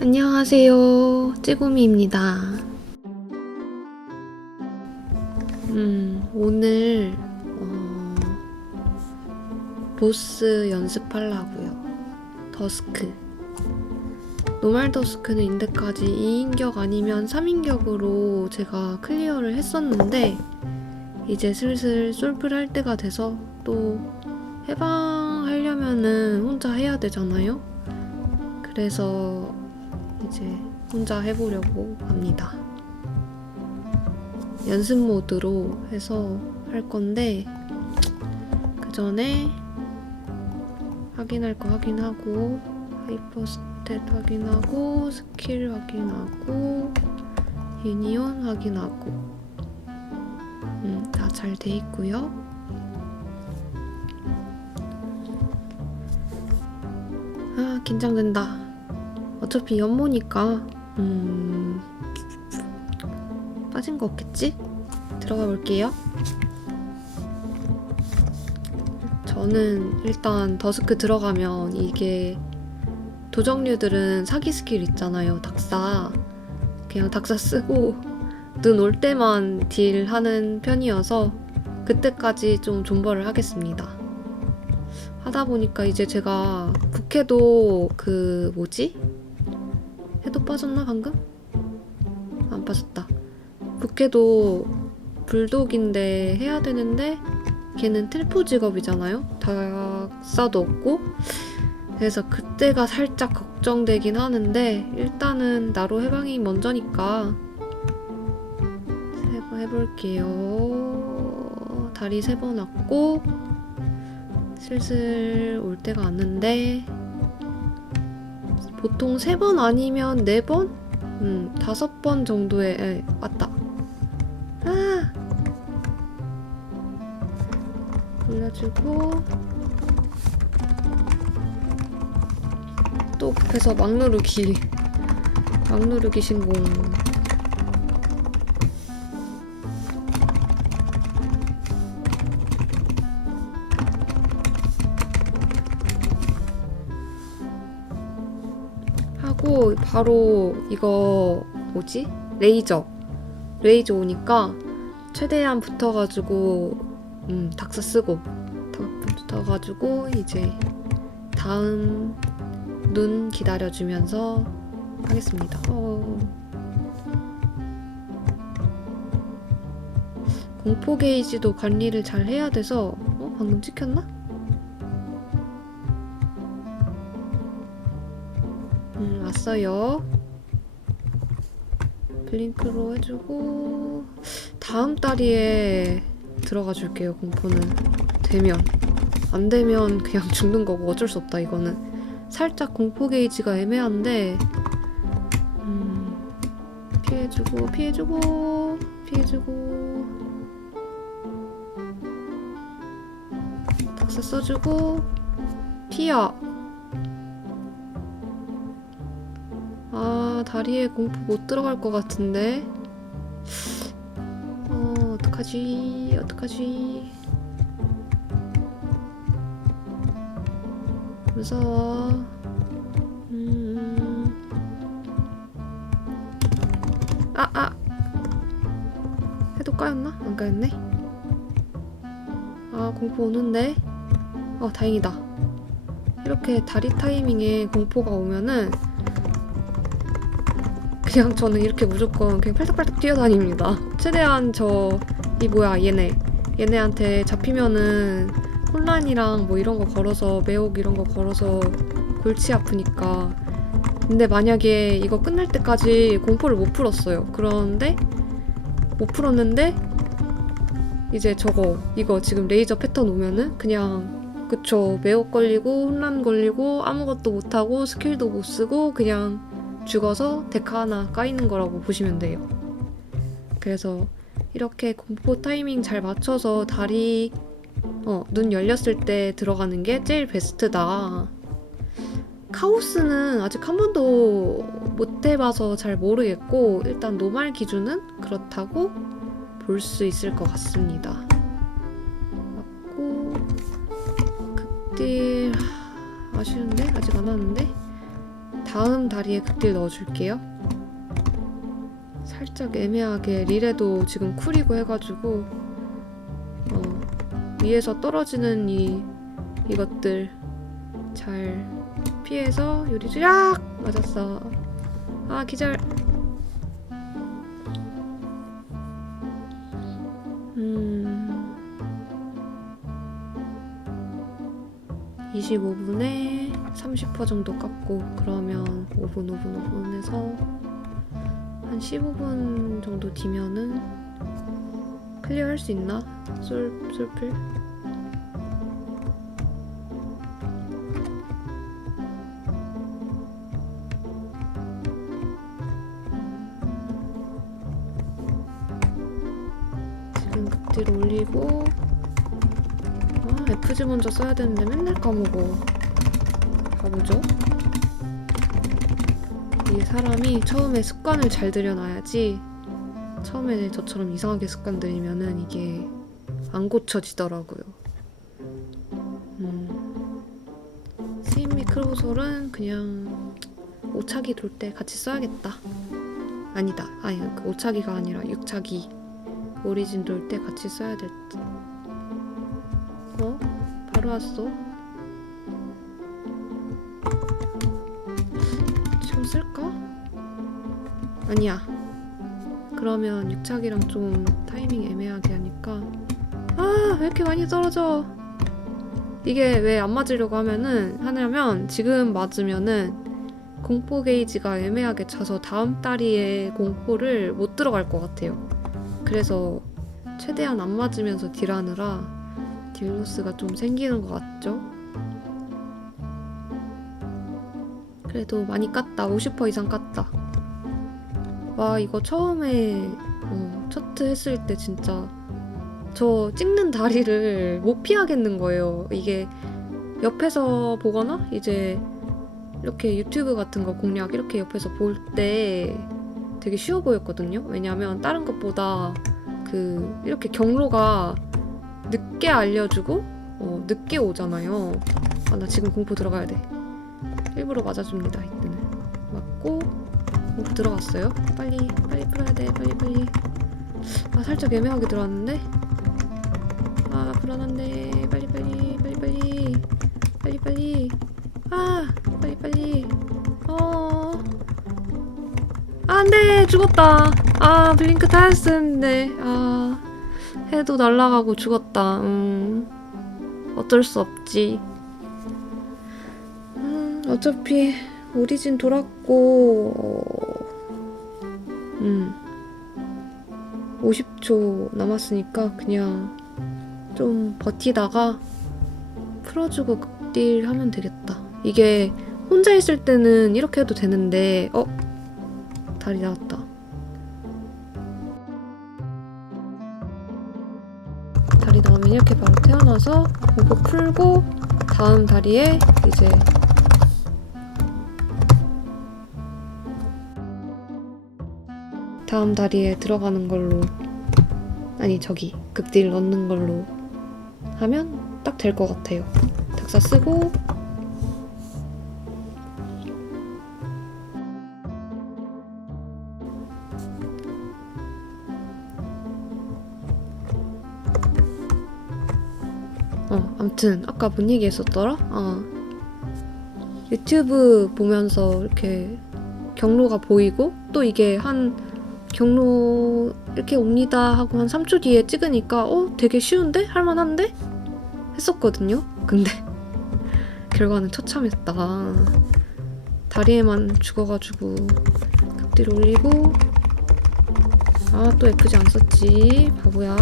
안녕하세요. 찌구미입니다. 오늘 보스 연습하려고요. 더스크. 노말 더스크는 인데까지 2인격 아니면 3인격으로 제가 클리어를 했었는데 이제 슬슬 솔플 할 때가 돼서 또 해방하려면은 혼자 해야 되잖아요. 그래서 이제 혼자 해보려고 합니다. 연습 모드로 해서 할 건데 그 전에 확인할 거 확인하고 하이퍼 스탯 확인하고 스킬 확인하고 유니온 확인하고 다 잘 돼 있고요. 아 긴장된다. 어차피 연모니까 빠진 거 없겠지? 들어가 볼게요. 저는 일단 더스크 들어가면 이게 도적류들은 사기 스킬 있잖아요. 닥사. 그냥 닥사 쓰고 눈 올 때만 딜하는 편이어서 그때까지 좀 존버를 하겠습니다. 하다 보니까 이제 제가 국회도 그 뭐지? 해도 빠졌나 방금? 안 빠졌다. 국회도 불독인데 해야 되는데 걔는 텔포 직업이잖아요. 닥사도 없고 그래서 그때가 살짝 걱정되긴 하는데 일단은 나로 해방이 먼저니까 해볼게요. 다리 3번 왔고 슬슬 올 때가 왔는데 보통 3번 아니면 4번? 5번 정도에 왔다. 아! 올려주고 또 급해서 막 누르기 신공. 하고 바로 이거 뭐지? 레이저 오니까 최대한 붙어가지고 닥사 쓰고 붙어가지고 이제 다음 눈 기다려주면서 하겠습니다. 공포 게이지도 관리를 잘 해야 돼서 방금 찍혔나? 왔어요. 블링크로 해주고 다음 다리에 들어가 줄게요. 공포는 되면. 안 되면 그냥 죽는 거고 어쩔 수 없다. 이거는 살짝 공포 게이지가 애매한데 피해주고 닥사 써주고 피야. 아 다리에 공포 못 들어갈 것 같은데 어떡하지 무서워. 해도 까였나? 안 까였네. 공포 오는데 다행이다. 이렇게 다리 타이밍에 공포가 오면은 그냥 저는 이렇게 무조건 그냥 팔딱팔딱 뛰어다닙니다. 최대한 얘네한테 잡히면은 혼란이랑 뭐 이런 거 걸어서 매혹 이런 거 걸어서 골치 아프니까. 근데 만약에 이거 끝날 때까지 공포를 못 풀었어요. 그런데 못 풀었는데 이제 이거 지금 레이저 패턴 오면은 그냥 그쵸 매혹 걸리고 혼란 걸리고 아무것도 못하고 스킬도 못 쓰고 그냥 죽어서 데카 하나 까이는 거라고 보시면 돼요. 그래서 이렇게 공포 타이밍 잘 맞춰서 다리 눈 열렸을 때 들어가는 게 제일 베스트다. 카오스는 아직 한 번도 못 해봐서 잘 모르겠고 일단 노말 기준은 그렇다고 볼 수 있을 것 같습니다. 맞고 극딜 아쉬운데? 아직 안 왔는데? 다음 다리에 극딜 넣어줄게요. 살짝 애매하게 릴에도 지금 쿨이고 해가지고 위에서 떨어지는 이것들 잘 피해서 요리주약 맞았어. 아 기절. 25분에 30% 정도 깎고 그러면 5분 해서 한 15분 정도 뒤면은 클리어 할 수 있나? 솔플? 지금 극딜 올리고 FG 먼저 써야 되는데 맨날 까먹어. 가보죠. 이게 사람이 처음에 습관을 잘 들여놔야지 처음에 저처럼 이상하게 습관 들이면은 이게 안 고쳐지더라고요. 스윗 크로솔은 그냥 오차기 돌 때 같이 써야겠다. 아니다. 아니 그 오차기가 아니라 6차기 오리진 돌 때 같이 써야 될 듯. 바로 왔어. 지금 쓸까? 아니야. 그러면 6차기랑 좀 타이밍 애매하게 하니까 왜 이렇게 많이 떨어져. 이게 왜 안 맞으려고 하냐면 지금 맞으면은 공포 게이지가 애매하게 차서 다음 다리에 공포를 못 들어갈 것 같아요. 그래서 최대한 안 맞으면서 딜하느라 딜로스가 좀 생기는 것 같죠? 그래도 많이 깠다. 50% 이상 깠다. 와 이거 처음에 첫트 했을 때 진짜 저 찍는 다리를 못 피하겠는 거예요. 이게 옆에서 보거나 이제 이렇게 유튜브 같은 거 공략 이렇게 옆에서 볼 때 되게 쉬워 보였거든요. 왜냐면 다른 것보다 이렇게 경로가 늦게 알려주고 늦게 오잖아요. 나 지금 공포 들어가야 돼. 일부러 맞아줍니다. 이때는 맞고 공포 들어갔어요. 빨리 풀어야 돼. 빨리. 살짝 애매하게 들어왔는데. 불안한데. 빨리. 빨리. 안돼 죽었다. 블링크 타였었는데. 해도 날아가고 죽었다. 어쩔 수 없지. 어차피 오리진 돌았고 50초 남았으니까 그냥 좀 버티다가 풀어주고 극딜 하면 되겠다. 이게 혼자 있을 때는 이렇게 해도 되는데 다리 나왔다. 다리 나오면 이렇게 바로 태어나서 공포 풀고 다음 다리에 이제 다음 다리에 들어가는 걸로 극딜 넣는 걸로 하면 딱 될 것 같아요. 닥사 쓰고 아무튼 아까 뭔 얘기 했었더라? 유튜브 보면서 이렇게 경로가 보이고 또 이게 한 경로 이렇게 옵니다 하고 한 3초 뒤에 찍으니까 되게 쉬운데? 할만한데? 했었거든요. 근데 결과는 처참했다. 다리에만 죽어가지고 극딜 올리고 또 FG 안 썼지 바보야.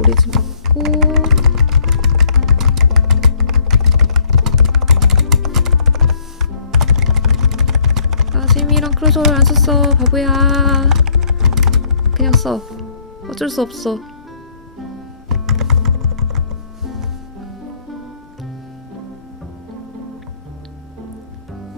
오리진 받고 세미랑 크로저를 안 썼어. 바보야. 그냥 써. 어쩔 수 없어.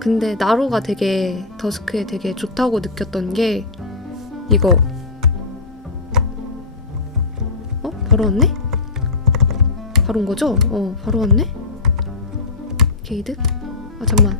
근데 나로가 되게 더스크에 되게 좋다고 느꼈던 게 이거 바로 왔네? 바로 온 거죠? 바로 왔네? 게이드? 아 잠만.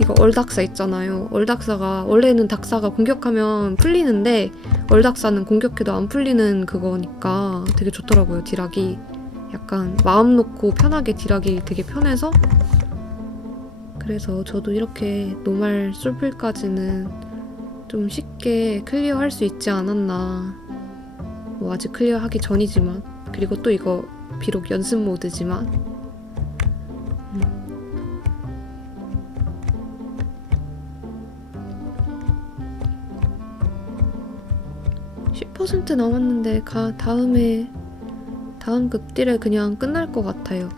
이거 얼닥사 있잖아요. 얼닥사가 원래는 닥사가 공격하면 풀리는데 얼닥사는 공격해도 안 풀리는 그거니까 되게 좋더라고요. 딜하기 약간 마음 놓고 편하게 딜하기 되게 편해서 그래서 저도 이렇게 노말 솔플까지는 좀 쉽게 클리어할 수 있지 않았나. 뭐 아직 클리어하기 전이지만 그리고 또 이거 비록 연습 모드지만 10% 남았는데 다음 극딜에 그냥 끝날 것 같아요.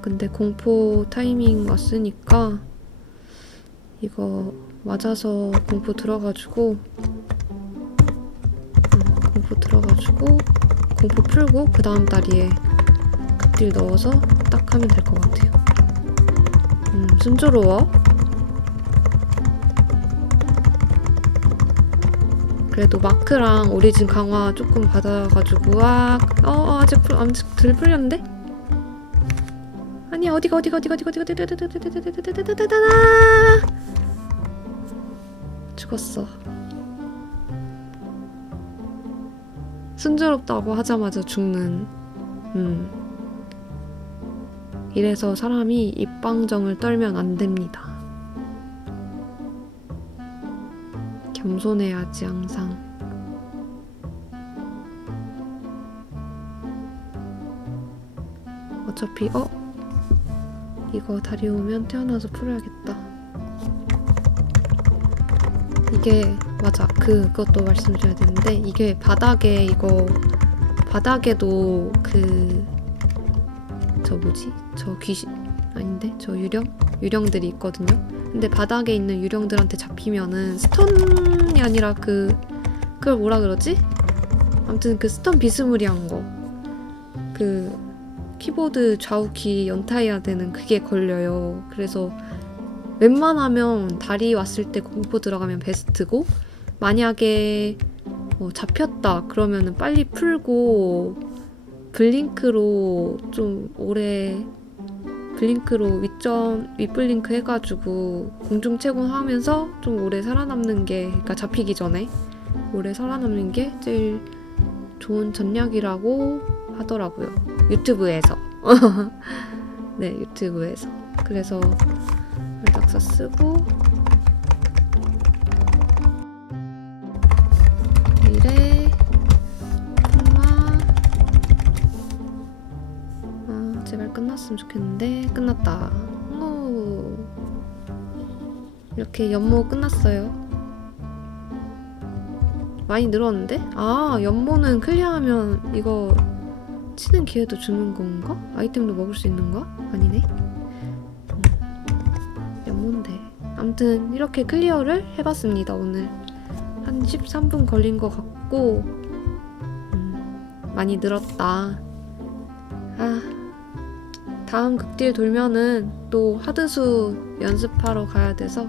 근데 공포 타이밍 왔으니까 이거 맞아서 공포 들어가지고 공포 풀고 그 다음 다리에 극딜 넣어서 딱 하면 될 것 같아요. 순조로워. 그래도 마크랑 오리진 강화 조금 받아가지고 아직 덜 풀렸는데? 아니야 어디가 죽었어. 순조롭다고 하자마자 죽는. 이래서 사람이 입방정을 떨면 안 됩니다. 겸손해야지 항상. 어차피 이거 다리 오면 태어나서 풀어야겠다. 이게 맞아 그것도 말씀드려야 되는데 이게 바닥에도 저 귀신 아닌데 저 유령들이 있거든요. 근데 바닥에 있는 유령들한테 잡히면은 스턴이 아니라 그걸 뭐라 그러지? 아무튼 그 스턴 비스무리한 거 키보드 좌우키 연타해야 되는 그게 걸려요. 그래서 웬만하면 다리 왔을 때 공포 들어가면 베스트고 만약에 잡혔다 그러면은 빨리 풀고 블링크로 좀 오래 윗블링크 해가지고 공중 채공하면서 좀 오래 살아남는 게 그러니까 잡히기 전에 오래 살아남는 게 제일 좋은 전략이라고 하더라고요. 유튜브에서. 네, 유튜브에서. 그래서 얼닥사 쓰고 이래 제발 끝났으면 좋겠는데 끝났다. 오. 이렇게 연모 끝났어요. 많이 늘었는데? 연모는 클리어하면 이거 치는 기회도 주는 건가? 아이템도 먹을 수 있는 거? 아니네. 연모인데. 아무튼 이렇게 클리어를 해봤습니다. 오늘 한 13분 걸린 것 같고 많이 늘었다. 다음 극딜 돌면은 또 하드수 연습하러 가야 돼서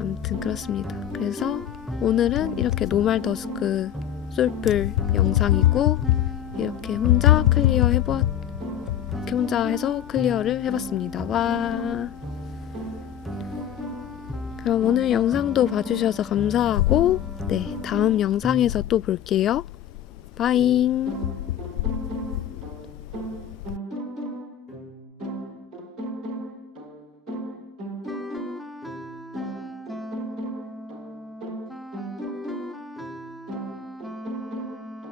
아무튼 그렇습니다. 그래서 오늘은 이렇게 노말 더스크 솔플 영상이고 이렇게 혼자 해서 클리어를 해봤습니다. 와. 그럼 오늘 영상도 봐주셔서 감사하고 다음 영상에서 또 볼게요. 바잉.